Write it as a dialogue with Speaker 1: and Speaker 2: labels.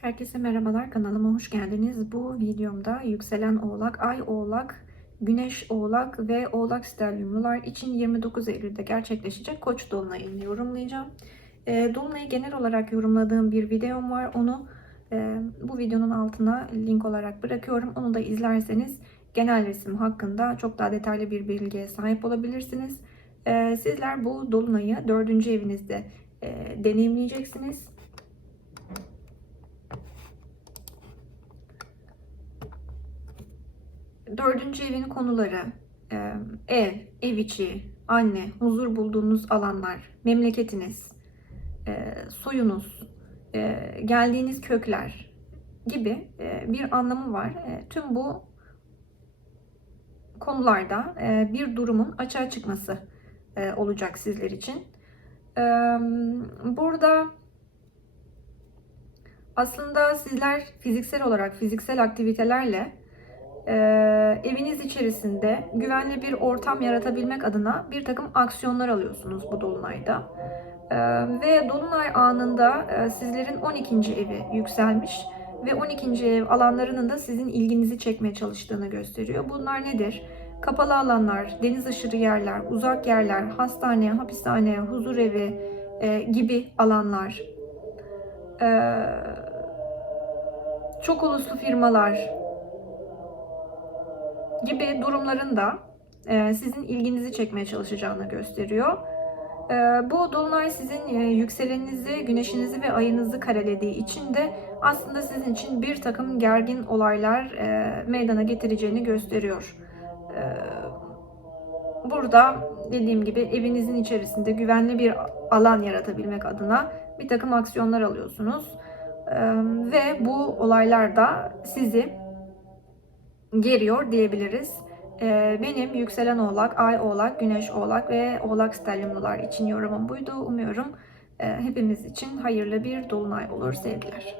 Speaker 1: Herkese merhabalar kanalıma hoş geldiniz. Bu videomda yükselen oğlak, ay oğlak, güneş oğlak ve oğlak stelyumlular için 29 Eylül'de gerçekleşecek koç dolunayını yorumlayacağım. E, dolunayı genel olarak yorumladığım bir videom var. Onu e, bu videonun altına link olarak bırakıyorum. Onu da izlerseniz genel resim hakkında çok daha detaylı bir bilgiye sahip olabilirsiniz. E, sizler bu dolunayı 4. evinizde e, deneyimleyeceksiniz. Dördüncü evin konuları, e, ev, ev içi, anne, huzur bulduğunuz alanlar, memleketiniz, e, soyunuz, e, geldiğiniz kökler gibi bir anlamı var. Tüm bu konularda bir durumun açığa çıkması olacak sizler için. Burada aslında sizler fiziksel olarak fiziksel aktivitelerle e, eviniz içerisinde güvenli bir ortam yaratabilmek adına bir takım aksiyonlar alıyorsunuz bu dolunayda. E, ve dolunay anında e, sizlerin 12. evi yükselmiş ve 12. ev alanlarının da sizin ilginizi çekmeye çalıştığını gösteriyor. Bunlar nedir? Kapalı alanlar, deniz aşırı yerler, uzak yerler, hastane, hapishane, huzur evi e, gibi alanlar. E, çok uluslu firmalar, gibi durumların da e, sizin ilginizi çekmeye çalışacağını gösteriyor. E, bu dolunay sizin e, yükseleninizi, güneşinizi ve ayınızı karelediği için de aslında sizin için bir takım gergin olaylar meydana getireceğini gösteriyor. Burada dediğim gibi evinizin içerisinde güvenli bir alan yaratabilmek adına bir takım aksiyonlar alıyorsunuz. Ve bu olaylar da sizi geriyor diyebiliriz. Ee, benim yükselen oğlak, ay oğlak, güneş oğlak ve oğlak stelyumlular için yorumum buydu. Umuyorum e, hepimiz için hayırlı bir dolunay olur sevgiler.